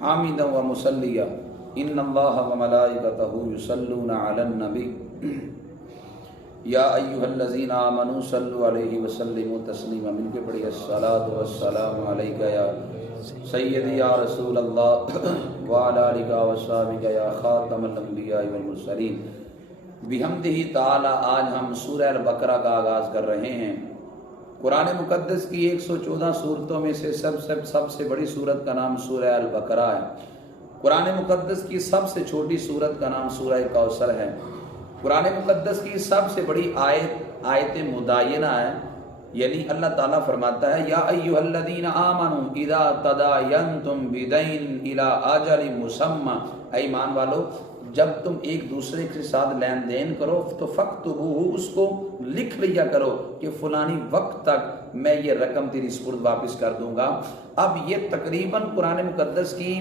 حامدا و مسلیا ان اللہ و ملائکتہ یصلون علی النبی یا ایھا الذین آمنوا صلوا علیہ وسلموا تسلیما۔ مل کے پڑھیے الصلاۃ والسلام علیک یا سیدی یا رسول اللہ وعلی آلک وصحبہ یا خاتم الانبیاء والمرسلین۔ بحمدہ تعالی آج ہم سورہ البقرہ کا آغاز کر رہے ہیں۔ قرآن مقدس کی 114 سورتوں میں سے سب سے بڑی سورت کا نام سورہ البقرہ ہے۔ قرآن مقدس کی سب سے چھوٹی سورت کا نام سورہ کوثر ہے۔ قرآن مقدس کی سب سے بڑی آیت مدائنہ ہے، یعنی اللہ تعالیٰ فرماتا ہے یا ایھا الذین آمنوا اذا تداینتم بدین الی اجل مسمی، اے ایمان والو جب تم ایک دوسرے کے ساتھ لین دین کرو تو فاکتبوہ، اس کو لکھ لیا کرو کہ فلانی وقت تک میں یہ رقم تیری سپرد واپس کر دوں گا۔ اب یہ تقریباً قرآن مقدس کی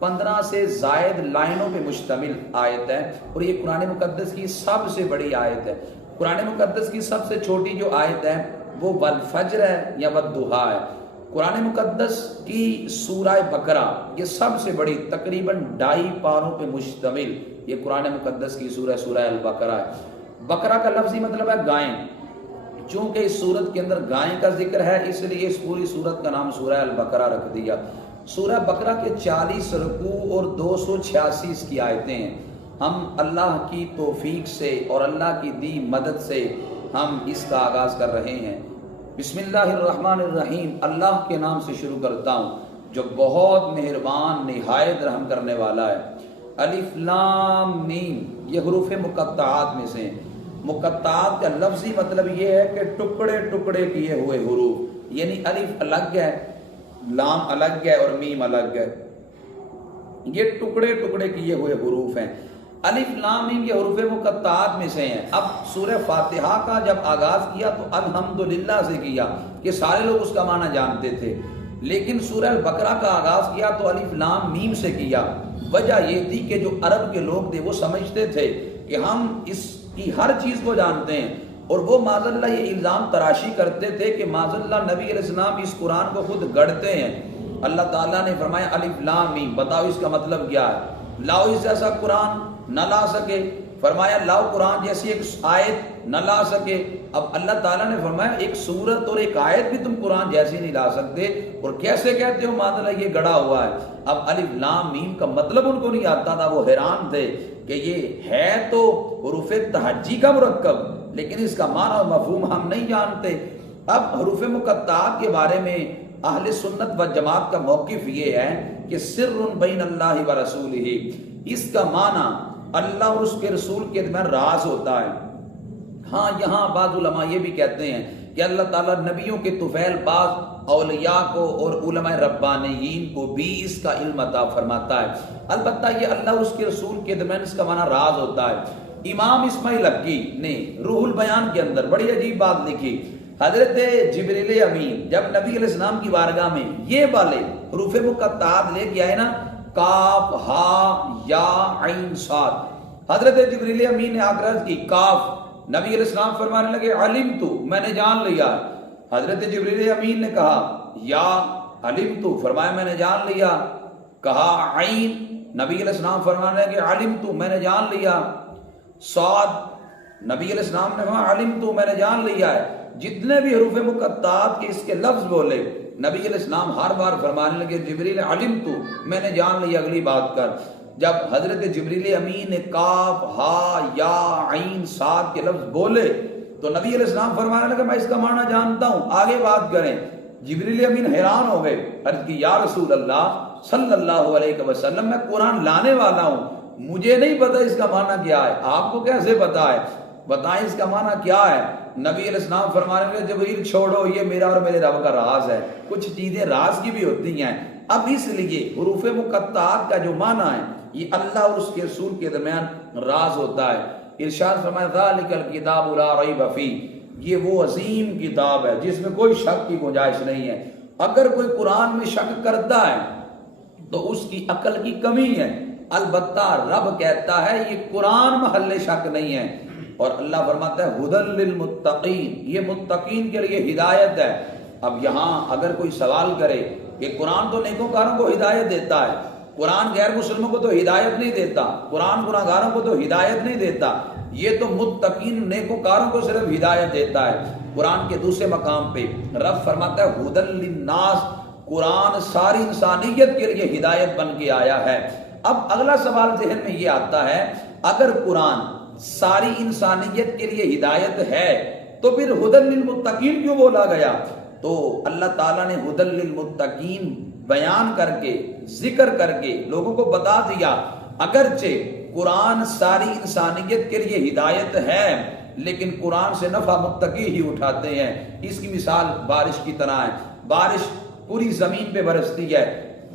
15 سے زائد لائنوں پہ مشتمل آیت ہے، اور یہ قرآن مقدس کی سب سے بڑی آیت ہے۔ قرآن مقدس کی سب سے چھوٹی جو آیت ہے وہ والفجر ہے یا والضحیٰ ہے۔ قرآن مقدس کی سورہ بقرہ یہ سب سے بڑی تقریباً 2.5 پاروں پہ مشتمل یہ قرآن مقدس کی سورہ البقرہ ہے۔ بقرہ کا لفظی مطلب ہے گائیں، چونکہ اس سورت کے اندر گائیں کا ذکر ہے اس لیے اس پوری سورت کا نام سورہ البقرہ رکھ دیا۔ سورہ بقرہ کے 40 رکوع اور 286 اس کی آیتیں ہیں۔ ہم اللہ کی توفیق سے اور اللہ کی دی مدد سے ہم اس کا آغاز کر رہے ہیں۔ بسم اللہ الرحمن الرحیم، اللہ کے نام سے شروع کرتا ہوں جو بہت مہربان نہایت رحم کرنے والا ہے۔ الف لام میم یہ حروف مقطعات میں سے ہیں۔ مقطعات کا لفظی مطلب یہ ہے کہ ٹکڑے ٹکڑے کیے ہوئے حروف، یعنی الف الگ ہے، لام الگ ہے اور میم الگ ہے، یہ ٹکڑے ٹکڑے کیے ہوئے حروف ہیں۔ الف لام میم یہ حروف مقطعات میں سے ہیں۔ اب سورہ فاتحہ کا جب آغاز کیا تو الحمدللہ سے کیا کہ سارے لوگ اس کا معنی جانتے تھے، لیکن سورہ البقرہ کا آغاز کیا تو الف لام میم سے کیا۔ وجہ یہ تھی کہ جو عرب کے لوگ تھے وہ سمجھتے تھے کہ ہم اس کی ہر چیز کو جانتے ہیں، اور وہ معاذ اللہ یہ الزام تراشی کرتے تھے کہ معاذ اللہ نبی علیہ السلام اس قرآن کو خود گڑھتے ہیں۔ اللہ تعالیٰ نے فرمایا الف لام میم، بتاؤ اس کا مطلب کیا ہے؟ لاؤ اس جیسا قرآن نہ لا سکے، فرمایا لاؤ قرآن جیسی ایک آیت نہ لا سکے۔ اب اللہ تعالیٰ نے فرمایا ایک سورت اور ایک آیت بھی تم قرآن جیسی نہیں لا سکتے، اور کیسے کہتے ہو معاذ اللہ یہ گڑا ہوا ہے۔ اب الف لام میم کا مطلب ان کو نہیں آتا تھا، وہ حیران تھے کہ یہ ہے تو حروف تہجی کا مرکب، لیکن اس کا معنی اور مفہوم ہم نہیں جانتے۔ اب حروف مقطعات کے بارے میں اہل سنت و جماعت کا موقف یہ ہے کہ سر بین اللہ و رسولہ، اس کا معنی اللہ اور اس کے رسول کے درمیان راز ہوتا ہے۔ ہاں یہاں بعض علماء یہ بھی کہتے ہیں کہ اللہ تعالیٰ نبیوں کے طفیل بعض اولیاء کو اور علماء ربانیین کو بھی اس کا علم عطا فرماتا ہے۔ البتہ یہ اللہ اور اس کے رسول کے درمیان اس کا معنی راز ہوتا ہے۔ امام اسماعیل حقی نے روح البیان کے اندر بڑی عجیب بات لکھی۔ حضرت جبریل امین جب نبی علیہ السلام کی بارگاہ میں یہ والے حروف مقطعات لے کے آئے نا، کاف ہا یا عین صاد، حضرت جبریل امین نے آگرہ کی کاف، نبی علیہ السلام فرمانے لگے علم تو، میں نے جان لیا۔ حضرت جبریل امین نے کہا یا علم تو، فرمایا میں نے جان لیا۔ کہا عین، نبی علیہ السلام فرمانے لگے علم تو، میں نے جان لیا۔ صاد، نبی علیہ السلام نے کہا علم تو، میں نے جان لیا ہے۔ جتنے بھی حروف مقطعات کے اس کے لفظ بولے نبی علیہ السلام ہر بار فرمانے لگے جبریل علم تو، میں نے جان لیا، اگلی بات کر۔ جب حضرت جبریل امین نے کاف ہا یا عین صاد کے لفظ بولے تو نبی علیہ السلام فرمانے لگے میں اس کا معنی جانتا ہوں، آگے بات کریں۔ جبریل امین حیران ہو گئے، عرض کی یا رسول اللہ صلی اللہ علیہ وسلم میں قرآن لانے والا ہوں، مجھے نہیں پتا اس کا معنی کیا ہے، آپ کو کیسے پتا ہے؟ بتائیں اس کا معنی کیا ہے؟ نبی علیہ السلام فرمانے لگے جبریل چھوڑو، یہ میرا اور میرے رب کا راز ہے، کچھ چیزیں راز کی بھی ہوتی ہیں۔ اب اس لیے حروف مقطعات کا جو معنی ہے یہ اللہ اور اس کے رسول کے درمیان راز ہوتا ہے۔ ارشاد فرمایا ذالک الکتاب لا ریب فیہ، یہ وہ عظیم کتاب ہے جس میں کوئی شک کی گنجائش نہیں ہے۔ اگر کوئی قرآن میں شک کرتا ہے تو اس کی عقل کی کمی ہے، البتہ رب کہتا ہے یہ قرآن محل شک نہیں ہے۔ اور اللہ فرماتا ہے ھدی للمتقین، یہ متقین کے لیے ہدایت ہے۔ اب یہاں اگر کوئی سوال کرے کہ قرآن تو نیکوکاروں کو ہدایت دیتا ہے، قرآن غیر مسلموں کو تو ہدایت نہیں دیتا، قرآن گناہگاروں کو تو ہدایت نہیں دیتا، یہ تو متقین نیکوکاروں کو صرف ہدایت دیتا ہے۔ قرآن کے دوسرے مقام پہ رب فرماتا ہے ھدی للناس، قرآن ساری انسانیت کے لیے ہدایت بن کے آیا ہے۔ اب اگلا سوال ذہن میں یہ آتا ہے، اگر قرآن ساری انسانیت کے لیے ہدایت ہے تو پھر ھدی للمتقین کیوں بولا گیا؟ تو اللہ تعالیٰ نے ھدی للمتقین بیان کر کے ذکر کر کے لوگوں کو بتا دیا، اگرچہ قرآن ساری انسانیت کے لیے ہدایت ہے لیکن قرآن سے نفع متقی ہی اٹھاتے ہیں۔ اس کی مثال بارش کی طرح ہے۔ بارش پوری زمین پہ برستی ہے،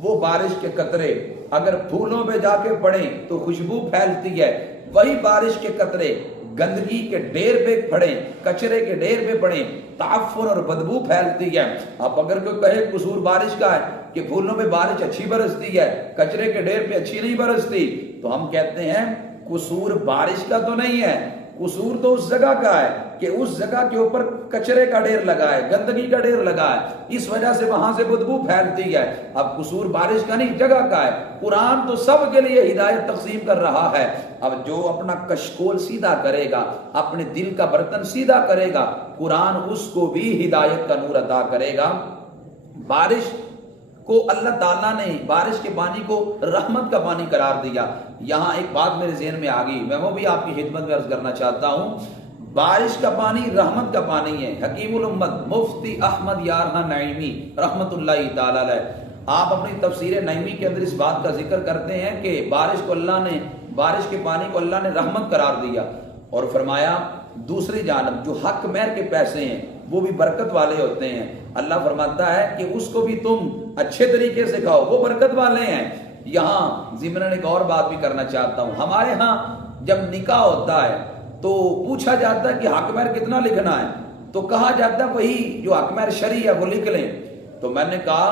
وہ بارش کے قطرے اگر پھولوں پہ جا کے پڑیں تو خوشبو پھیلتی ہے، وہی بارش کے قطرے گندگی کے ڈھیر پہ پڑیں، کچرے کے ڈھیر پہ پڑیں، تعفن اور بدبو پھیلتی ہے۔ اب اگر کوئی کہے قصور بارش کا ہے کہ پھولوں پہ بارش اچھی برستی ہے، کچرے کے ڈھیر پہ اچھی نہیں برستی، تو ہم کہتے ہیں قصور بارش کا تو نہیں ہے، قصور تو اس جگہ کا ہے کہ اس جگہ کے اوپر کچرے کا ڈھیر لگا ہے، گندگی کا ڈھیر لگا ہے، اس وجہ سے وہاں سے بدبو پھیلتی ہے۔ اب قصور بارش کا نہیں، جگہ کا ہے۔ قرآن تو سب کے لیے ہدایت تقسیم کر رہا ہے۔ اب جو اپنا کشکول سیدھا کرے گا، اپنے دل کا برتن سیدھا کرے گا، قرآن اس کو بھی ہدایت کا نور عطا کرے گا۔ بارش کو اللہ تعالیٰ نے بارش کے پانی کو رحمت کا پانی قرار دیا۔ یہاں ایک بات میرے ذہن میں آ گئی، میں وہ بھی آپ کی خدمت میں عرض کرنا چاہتا ہوں۔ بارش کا پانی رحمت کا پانی ہے۔ حکیم الامت مفتی احمد یارحان نعیمی رحمت اللہ تعالی علیہ، آپ اپنی تفسیر نعیمی کے اندر اس بات کا ذکر کرتے ہیں کہ بارش کے پانی کو اللہ نے رحمت قرار دیا، اور فرمایا دوسری جانب جو حق مہر کے پیسے ہیں وہ بھی برکت والے ہوتے ہیں۔ اللہ فرماتا ہے کہ اس کو بھی تم اچھے طریقے سے کھاؤ، وہ برکت والے ہیں۔ یہاں ضمن ایک اور بات بھی کرنا چاہتا ہوں، ہمارے ہاں جب نکاح ہوتا ہے تو پوچھا جاتا ہے کہ حق مہر کتنا لکھنا ہے، تو کہا جاتا ہے وہی جو حق مہر شرعی ہے وہ لکھ لیں۔ تو میں نے کہا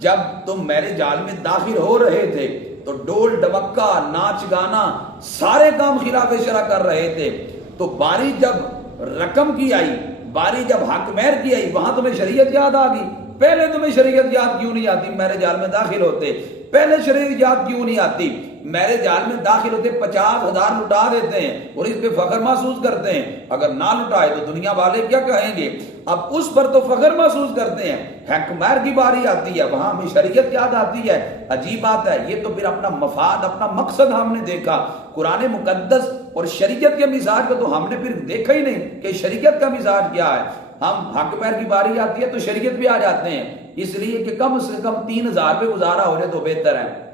جب تم میرے جال میں داخل ہو رہے تھے تو ڈول ڈبکا ناچ گانا سارے کام خلاف شرع کر رہے تھے، تو باری جب رقم کی آئی، باری جب حق مہر کی آئی، وہاں تمہیں شریعت یاد آ گئی۔ پہلے تمہیں شریعت یاد کیوں نہیں آتی؟ میرے جال میں داخل ہوتے پہلے شریعت یاد کیوں نہیں آتی؟ میرے جال میں داخل ہوتے 50,000 لٹا دیتے ہیں اور اس پہ فخر محسوس کرتے ہیں، اگر نہ لٹائے تو دنیا والے کیا کہیں گے؟ اب اس پر تو فخر محسوس کرتے ہیں، حق مہر کی باری آتی ہے وہاں ہمیں شریعت یاد آتی ہے۔ عجیب بات ہے، یہ تو پھر اپنا مفاد اپنا مقصد ہم نے دیکھا۔ قرآن مقدس اور شریعت کے مزاج کو تو ہم نے پھر دیکھا ہی نہیں کہ شریعت کا مزاج کیا ہے۔ ہم حق مہر کی باری آتی ہے تو شریعت بھی آ جاتے ہیں، اس لیے کہ کم سے کم 3,000 پہ گزارا ہو جائے تو بہتر ہے۔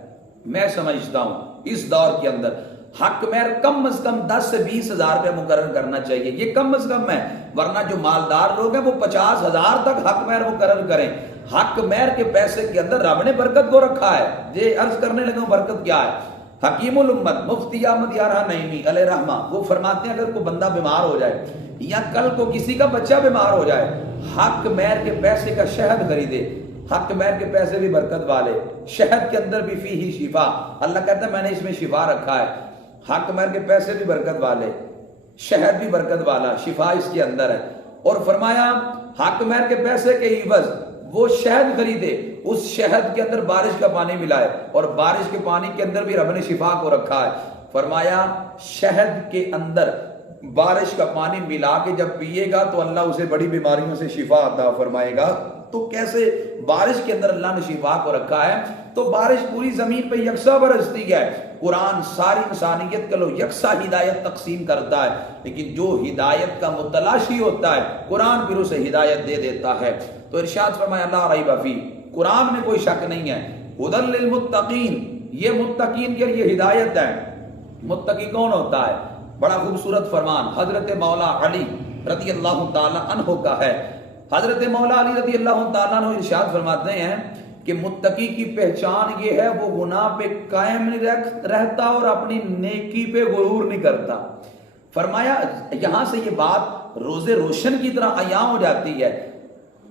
میں سمجھتا ہوں اس دور کے اندر حق مہر کم از کم 10 سے 20,000 روپے مقرر کرنا چاہیے، یہ کم از کم ہے، ورنہ جو مالدار لوگ ہیں وہ 50,000 تک حق مہر مقرر کریں۔ حق مہر کے پیسے کے اندر رب نے برکت کو رکھا ہے۔ یہ عرض کرنے لگا برکت کیا ہے؟ حکیم الامت مفتی احمد یارحان نعیمی علیہ رحمہ وہ فرماتے ہیں اگر کوئی بندہ بیمار ہو جائے یا کل کو کسی کا بچہ بیمار ہو جائے، حق مہر کے پیسے کا شہد خریدے۔ حق مہر کے پیسے بھی برکت والے، شہد کے اندر بھی فیہ شفا، اللہ کہتا ہے میں نے اس میں شفا رکھا ہے۔ حق مہر کے پیسے بھی برکت والے، شہد بھی برکت والا، شفا اس کے اندر ہے۔ اور فرمایا حق مہر کے پیسے کے عوض وہ شہد خریدے، اس شہد کے اندر بارش کا پانی ملائے، اور بارش کے پانی کے اندر بھی رب نے شفا کو رکھا ہے۔ فرمایا شہد کے اندر بارش کا پانی ملا کے جب پیے گا تو اللہ اسے بڑی بیماریوں سے شفا عطا فرمائے گا۔ تو کیسے بارش کے اندر اللہ نے شفا کو رکھا ہے؟ تو بارش پوری زمین پہ یکساں برستی ہے۔ قرآن ساری انسانیت کے لوگ یکساں ہدایت تقسیم کرتا ہے، لیکن جو ہدایت کا متلاشی ہوتا ہے قرآن پھر اسے ہدایت دے دیتا ہے۔ تو ارشاد فرمایا لا ریب فیہ، قرآن میں کوئی شک نہیں ہے، ھدی للمتقین، یہ متقین کے لیے ہدایت ہے۔ متقی کون ہوتا ہے؟ بڑا خوبصورت فرمان حضرت مولا علی رضی اللہ تعالی عنہ کا ہے۔ حضرت مولا علی رضی اللہ تعالیٰ عنہ ارشاد فرماتے ہیں کہ متقی کی پہچان یہ ہے وہ گناہ پہ قائم نہیں رہتا اور اپنی نیکی پہ غرور نہیں کرتا۔ فرمایا یہاں سے یہ بات روز روشن کی طرح عیاں ہو جاتی ہے،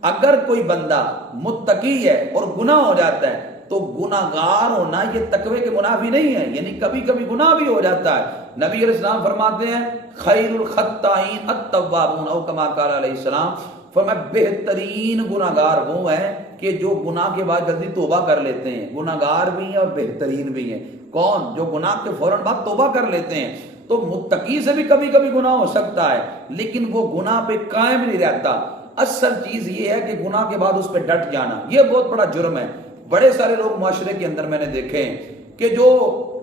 اگر کوئی بندہ متقی ہے اور گناہ ہو جاتا ہے تو گناہگار ہونا یہ تقوی کے منافی نہیں ہے، یعنی کبھی کبھی گناہ بھی ہو جاتا ہے۔ نبی علیہ السلام فرماتے ہیں خیر الخطائین التوابون او کما قال علیہ السلام، فرمایا بہترین گناہگار وہ ہیں کہ جو گناہ کے بعد جلدی توبہ کر لیتے ہیں، گناہگار بھی ہیں اور بہترین بھی ہیں۔ کون؟ جو گناہ کے فوراً بعد توبہ کر لیتے ہیں۔ تو متقی سے بھی کبھی کبھی گناہ ہو سکتا ہے، لیکن وہ گناہ پہ قائم نہیں رہتا۔ اصل چیز یہ ہے کہ گناہ کے بعد اس پہ ڈٹ جانا، یہ بہت بڑا جرم ہے۔ بڑے سارے لوگ معاشرے کے اندر میں نے دیکھے ہیں کہ جو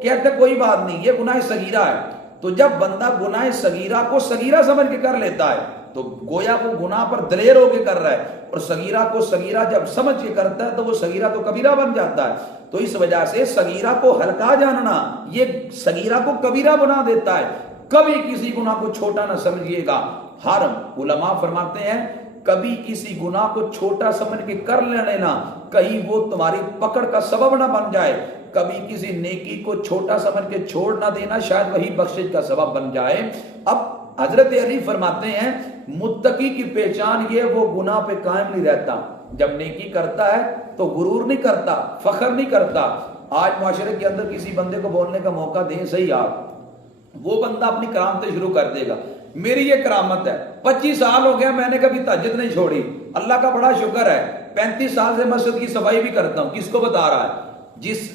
کہتے کوئی بات نہیں، یہ گناہ صغیرہ ہے، تو جب بندہ گناہ صغیرہ کو صغیرہ سمجھ کے کر لیتا ہے تو گویا وہ گناہ پر دلیر ہو کے کر رہا ہے، اور صغیرہ کو صغیرہ جب سمجھ کے کرتا ہے تو وہ صغیرہ تو کبیرہ بن جاتا ہے۔ تو اس وجہ سے صغیرہ کو ہلکا جاننا یہ صغیرہ کو کبیرہ بنا دیتا ہے۔ کبھی کسی گناہ کو چھوٹا نہ سمجھیے گا۔ ہر علماء فرماتے ہیں کبھی کسی گناہ کو چھوٹا سمجھ کے کر لینا، کہیں وہ تمہاری پکڑ کا سبب نہ بن جائے۔ کبھی کسی نیکی کو چھوٹا سمجھ کے چھوڑ نہ دینا، شاید وہی بخشش کا سبب بن جائے۔ اب حضرت علی فرماتے ہیں متقی کی پہچان یہ وہ گناہ پہ قائم نہیں رہتا، جب نیکی کرتا ہے تو غرور نہیں کرتا، فخر نہیں کرتا۔ آج معاشرے کے اندر کسی بندے کو بولنے کا موقع دیں صحیح آپ، وہ بندہ اپنی کرامتیں شروع کر دے گا، میری یہ کرامت ہے، 25 سال ہو گیا میں نے کبھی تہجد نہیں چھوڑی، اللہ کا بڑا شکر ہے، 35 سال سے مسجد کی صفائی بھی کرتا ہوں۔ کس کو بتا رہا ہے؟ جس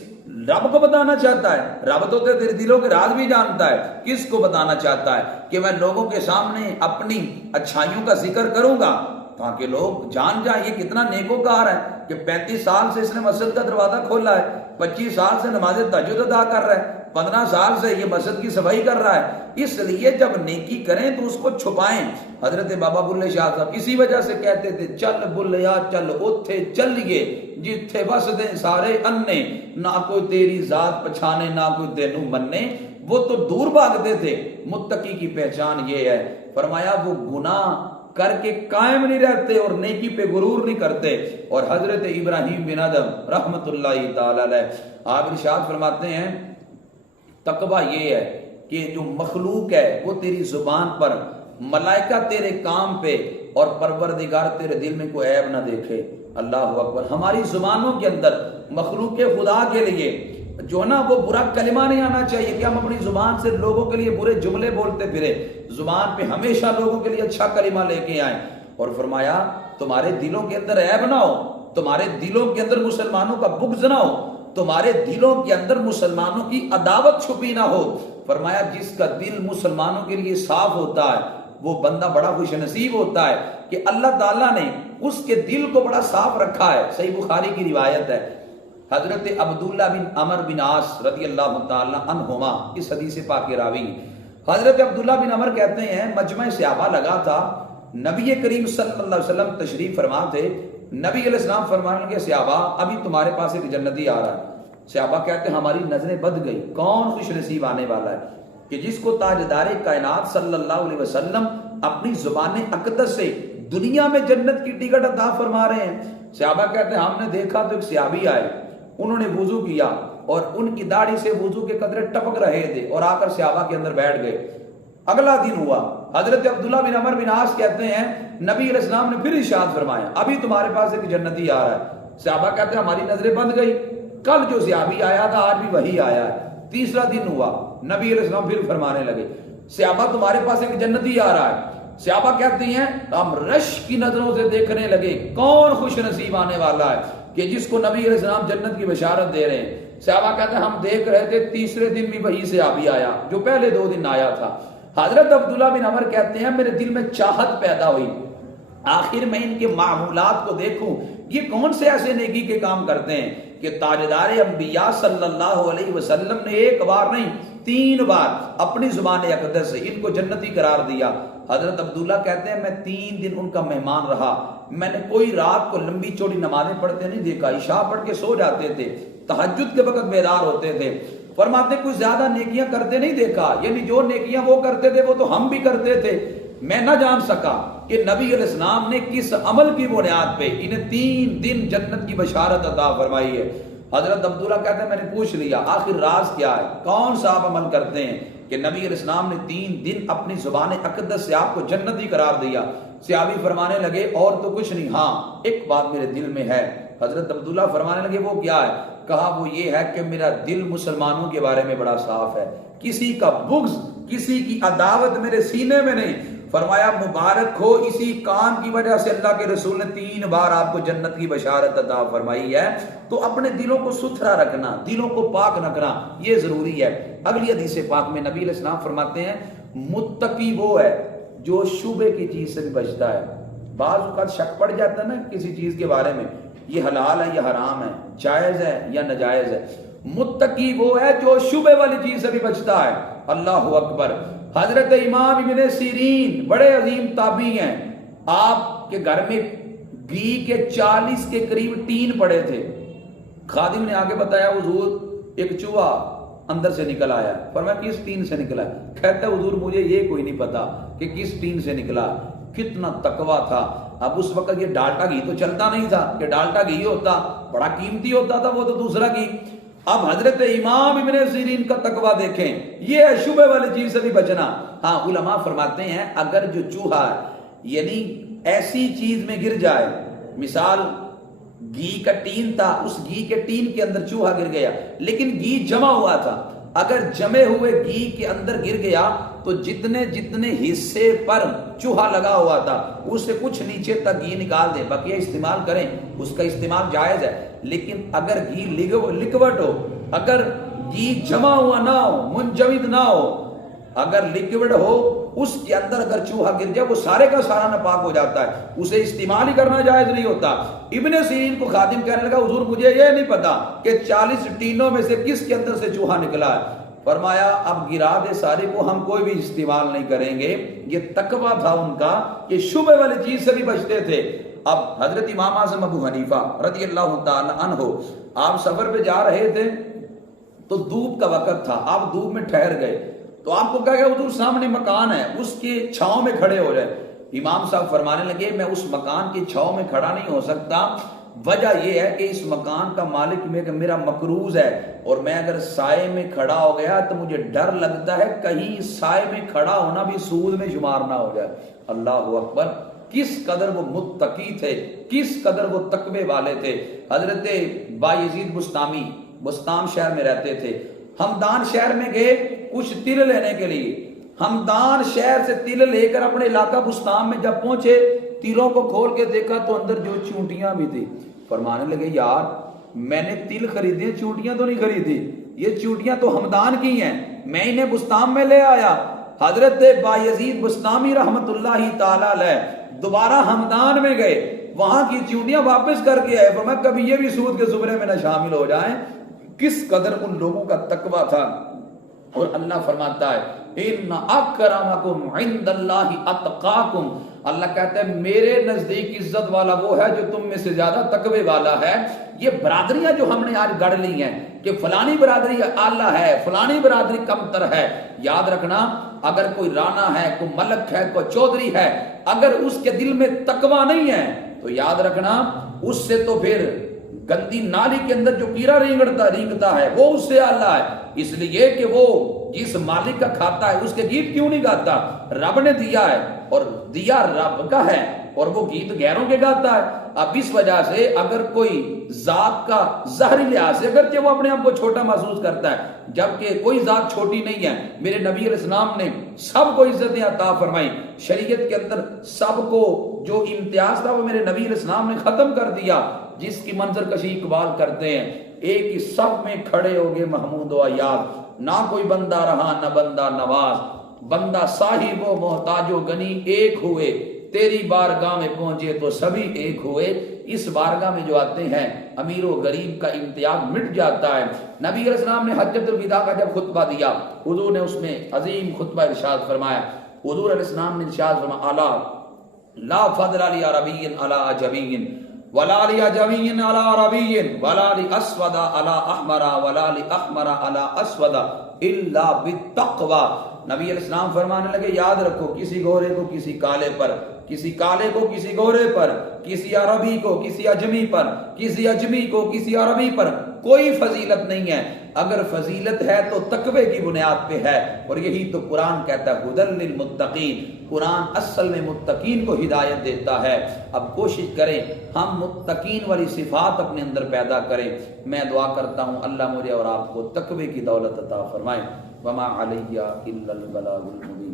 رب کو بتانا چاہتا ہے، رب تو تیرے دلوں کے راز بھی جانتا ہے۔ کس کو بتانا چاہتا ہے؟ کہ میں لوگوں کے سامنے اپنی اچھائیوں کا ذکر کروں گا تاکہ لوگ جان جائیں یہ کتنا نیکوکار ہے کہ 35 سال سے اس نے مسجد کا دروازہ کھولا ہے، 25 سال سے نماز تہجد ادا کر رہا ہے، 15 سال سے یہ مسجد کی صفائی کر رہا ہے۔ اس لیے جب نیکی کریں تو اس کو چھپائیں۔ حضرت بابا بلے شاہ صاحب اسی وجہ سے کہتے تھے چل بلیا چل اوتھے چلیے جتھے بس دیں سارے انے، نہ کوئی تیری ذات پچھانے نہ کوئی تینوں مننے۔ وہ تو دور بھاگتے تھے۔ متقی کی پہچان یہ ہے، فرمایا وہ گناہ کر کے قائم نہیں رہتے اور نیکی پہ غرور نہیں کرتے۔ اور حضرت ابراہیم بن ادم رحمت اللہ تعالی علیہ آپ ارشاد فرماتے ہیں تقویٰ یہ ہے کہ جو مخلوق ہے وہ تیری زبان پر، ملائکہ تیرے کام پہ، اور پروردگار تیرے دل میں کوئی عیب نہ دیکھے۔ اللہ اکبر۔ ہماری زبانوں کے اندر مخلوق خدا کے لیے جو ہے نا وہ برا کلمہ نہیں آنا چاہیے کہ ہم اپنی زبان سے لوگوں کے لیے برے جملے بولتے پھرے، زبان پہ ہمیشہ لوگوں کے لیے اچھا کلمہ لے کے آئیں۔ اور فرمایا تمہارے دلوں کے اندر عیب نہ ہو، تمہارے دلوں کے اندر مسلمانوں کا بغض نہ ہو، تمہارے دلوں کے اندر مسلمانوں کی عداوت چھپی نہ ہو۔ فرمایا جس کا دل مسلمانوں کے لیے صاف ہوتا ہے وہ بندہ بڑا خوش نصیب ہوتا ہے کہ اللہ تعالیٰ نے اس کے دل کو بڑا صاف رکھا ہے۔ صحیح بخاری کی روایت ہے، حضرت عبداللہ بن عمر بن عاص رضی اللہ تعالیٰ عنہما اس حدیث پاک کے راوی، حضرت عبداللہ بن عمر کہتے ہیں مجمع صحابہ لگا تھا، نبی کریم صلی اللہ علیہ وسلم تشریف فرما تھے، نبی علیہ السلام فرمانے لگے صحابہ ابھی تمہارے پاس ایک جنتی آ رہا ہے۔ صحابہ کہتے ہیں ہماری نظریں بد گئی، کون خوش نصیب آنے والا ہے کہ جس کو تاجدار کائنات صلی اللہ علیہ وسلم اپنی زبان اقدس سے دنیا میں جنت کی ٹکٹ عطا فرما رہے ہیں۔ صحابہ کہتے ہیں ہم نے دیکھا تو ایک صحابی آئے، انہوں نے وضو کیا اور ان کی داڑھی سے وضو کے قطرے ٹپک رہے تھے اور آ کر صحابہ کے اندر بیٹھ گئے۔ اگلا دن ہوا، حضرت عبداللہ بن عمر بن عاص کہتے ہیں نبی علیہ السلام نے پھر ارشاد فرمایا ابھی تمہارے پاس ایک جنتی آ رہا ہے۔ صحابہ کہتے ہیں ہماری نظریں بند گئی، کل جو صحابی آیا تھا آج بھی وہی آیا ہے۔ تیسرا دن ہوا، نبی علیہ السلام پھر فرمانے لگے صحابہ تمہارے پاس ایک جنتی آ رہا ہے۔ صحابہ کہتی ہیں ہم رش کی نظروں سے دیکھنے لگے کون خوش نصیب آنے والا ہے کہ جس کو نبی علیہ السلام جنت کی بشارت دے رہے ہیں۔ صحابہ کہتے ہیں ہم دیکھ رہے تھے تیسرے دن بھی وہی صحابی آیا جو پہلے 2 دن آیا تھا۔ حضرت عبداللہ بن عمر کہتے ہیں میرے دل میں چاہت پیدا ہوئی، آخر میں ان کے معمولات کو دیکھوں یہ کون سے ایسے نیکی کے کام کرتے ہیں کہ تاجدار انبیاء صلی اللہ علیہ وسلم نے ایک بار نہیں 3 بار اپنی زبان اقدس سے ان کو جنتی قرار دیا۔ حضرت عبداللہ کہتے ہیں میں 3 دن ان کا مہمان رہا، میں نے کوئی رات کو لمبی چوڑی نمازیں پڑھتے نہیں دیکھا، عشاء پڑھ کے سو جاتے تھے، تہجد کے وقت بیدار ہوتے تھے۔ فرماتے کوئی زیادہ نیکیاں کرتے نہیں دیکھا، یعنی جو نیکیاں وہ کرتے تھے وہ تو ہم بھی کرتے تھے۔ میں نہ جان سکا کہ نبی علیہ السلام نے کس عمل کی بنیاد پہ انہیں 3 دن جنت کی بشارت عطا فرمائی ہے۔ حضرت عبداللہ کہتے ہیں میں نے پوچھ لیا آخر راز کیا ہے، کون سا آپ عمل کرتے ہیں کہ نبی علیہ السلام نے 3 دن اپنی زبان اقدس سے آپ کو جنتی قرار دیا۔ صحابی فرمانے لگے اور تو کچھ نہیں، ہاں ایک بات میرے دل میں ہے۔ حضرت عبداللہ فرمانے لگے وہ کیا ہے؟ کہا وہ یہ ہے کہ میرا دل مسلمانوں کے بارے میں بڑا صاف ہے، کسی کا بغض کسی کی عداوت میرے سینے میں نہیں۔ فرمایا مبارک ہو اسی کام کی وجہ سے اللہ کے رسول نے 3 بار آپ کو جنت کی بشارت عطا فرمائی ہے. تو اپنے دلوں کو ستھرا رکھنا، دلوں کو پاک رکھنا یہ ضروری ہے. اگلی حدیث پاک میں نبی علیہ السلام فرماتے ہیں متقی وہ ہے جو شبہ کی چیز سے بھی بچتا ہے. بعض اوقات شک پڑ جاتا ہے نا کسی چیز کے بارے میں، یہ حلال ہے یا حرام ہے، جائز ہے یا ناجائز ہے. متقی وہ ہے جو شبہ والی چیز سے بھی بچتا ہے. اللہ اکبر. حضرت امام ابن سیرین بڑے عظیم تابعی ہیں، آپ کے گھر میں گھی کے 40 کے قریب ٹین پڑے تھے. خادم نے آگے بتایا حضور ایک چوہا اندر سے نکل آیا. فرمایا کس ٹین سے نکلا؟ کہتا ہے حضور مجھے یہ کوئی نہیں پتا کہ کس ٹین سے نکلا. کتنا تقویٰ تھا. اب اس وقت یہ ڈالٹا گھی تو چلتا نہیں تھا کہ ڈالٹا گھی ہوتا، بڑا قیمتی ہوتا تھا وہ تو دوسرا گھی. اب حضرت امام ابن سیرین کا تقویٰ دیکھیں، یہ ہے شبہ والی چیز سے بھی بچنا. ہاں علماء فرماتے ہیں اگر جو چوہا یعنی ایسی چیز میں گر جائے، مثال گھی کا ٹین تھا، اس گھی کے ٹین کے اندر چوہا گر گیا لیکن گھی جمع ہوا تھا، اگر جمے ہوئے گھی کے اندر گر گیا تو جتنے جتنے حصے پر چوہا لگا ہوا تھا اس سے کچھ نیچے تک گھی نکال دیں، بقیہ استعمال کریں، اس کا استعمال جائز ہے. لیکن اگر گھی لکوڈ ہو، اگر گھی جمع ہوا نہ ہو، منجمد نہ ہو، اگر لکوڈ ہو اس کے اندر اگر چوہا گر جائے وہ سارے کا سارا ناپاک ہو جاتا ہے، اسے استعمال ہی کرنا جائز نہیں ہوتا. ابن سیرین کو خادم کہنے لگا حضور مجھے یہ نہیں پتا کہ 40 ٹینوں میں سے کس کے اندر سے چوہا نکلا ہے. فرمایا اب گرا دے سارے کو، ہم کوئی بھی استعمال نہیں کریں گے. یہ تقویٰ تھا ان کا کہ شبہ والی چیز سے بھی بچتے تھے. اب حضرت امام اعظم ابو حنیفہ رضی اللہ تعالی عنہ آپ سفر پہ جا رہے تھے تو دھوپ کا وقت تھا، آپ دھوپ میں ٹھہر گئے تو آپ کو کہا کہ حضور سامنے مکان ہے اس کی چھاؤں میں کھڑے ہو جائے. امام صاحب فرمانے لگے میں اس مکان کی چھاؤں میں کھڑا نہیں ہو سکتا، وجہ یہ ہے کہ اس مکان کا مالک میرا مقروض ہے اور میں اگر سائے میں کھڑا ہو گیا تو مجھے ڈر لگتا ہے کہیں سائے میں کھڑا ہونا بھی سود میں شمار نہ ہو جائے. اللہ اکبر. کس قدر وہ متقی تھے، کس قدر وہ تقوی والے تھے. حضرت بایزید بستامی بستام شہر میں رہتے تھے، ہمدان شہر میں گئے کچھ تل لینے کے لیے. ہمدان شہر سے تل لے کر اپنے علاقہ بستان میں جب پہنچے تلوں کو کھول کے دیکھا تو اندر جو چونٹیاں بھی تھی. فرمانے لگے یار میں نے تل خریدے چونٹیاں تو نہیں خریدی، یہ چونٹیاں تو ہمدان کی ہیں، میں انہیں بستان میں لے آیا. حضرت بایزید بستامی رحمت اللہ تعالی علیہ دوبارہ ہمدان میں گئے، وہاں کی چونٹیاں واپس کر کے آئے. فرمایا کبھی یہ بھی سود کے زمرے میں نہ شامل ہو جائیں. کس قدر ان لوگوں کا تقویٰ تھا. اور اللہ فرماتا ہے ان اکرمکم عند اللہ اتقاکم. اللہ کہتا ہے میرے نزدیک عزت والا وہ ہے جو تم میں سے زیادہ تقوی والا ہے. یہ برادریاں جو ہم نے آج گڑھ لی ہیں کہ فلانی برادری اعلیٰ ہے، فلانی برادری کمتر ہے، یاد رکھنا اگر کوئی رانا ہے، کوئی ملک ہے، کوئی چودھری ہے، اگر اس کے دل میں تقوی نہیں ہے تو یاد رکھنا اس سے تو پھر گندی نالی کے اندر جو کیڑا رینگتا ہے وہ اس سے اعلیٰ ہے. اس لیے کہ وہ جس مالک کا کھاتا ہے اس کے گیت کیوں نہیں گاتا؟ رب نے دیا ہے اور دیا رب کا ہے اور وہ گیت غیروں کے گاتا ہے. اب اس وجہ سے اگر کوئی ذات کا ظاہری لحاظ سے اگرچہ وہ اپنے آپ کو چھوٹا محسوس کرتا ہے جبکہ کوئی ذات چھوٹی نہیں ہے. میرے نبی علیہ السلام نے سب کو عزتیں عطا فرمائی، شریعت کے اندر سب کو جو امتیاز تھا وہ میرے نبی علیہ السلام نے ختم کر دیا. جس کی منظر کشی اقبال کرتے ہیں ایک ہی صف میں کھڑے ہو گئے محمود و ایاد، نہ کوئی بندہ رہا نہ بندہ نواز، بندہ صاحب و محتاج و غنی ایک ہوئے، تیری بارگاہ میں پہنچے تو سبھی ایک ہوئے. اس بارگاہ میں جو آتے ہیں امیر و غریب کا امتیاز مٹ جاتا ہے. نبی علیہ السلام نے حجۃ الوداع کا جب خطبہ دیا حضور نے اس میں عظیم خطبہ ارشاد فرمایا. حضور علیہ السلام نے ارشاد فرمایا الا لا فضل علی عربی علی عجمی ولا لعجمی علی عربی ولا لاسود علی احمر ولا لاحمر علی اسود الا بالتقوی. نبی علیہ السلام فرمانے لگے یاد رکھو کسی گورے کو کسی کالے پر، کسی کالے کو کسی گورے پر، کسی عربی کو کسی اجمی پر، کسی اجمی کو کسی عربی پر کوئی فضیلت نہیں ہے. اگر فضیلت ہے تو تقوی کی بنیاد پہ ہے اور یہی تو قرآن کہتا ہے ھدی للمتقین. قرآن اصل میں متقین کو ہدایت دیتا ہے. اب کوشش کریں ہم متقین والی صفات اپنے اندر پیدا کریں. میں دعا کرتا ہوں اللہ مجھے اور آپ کو تقوی کی دولت عطا فرمائے. وما علیہ الا البلاغ المبین.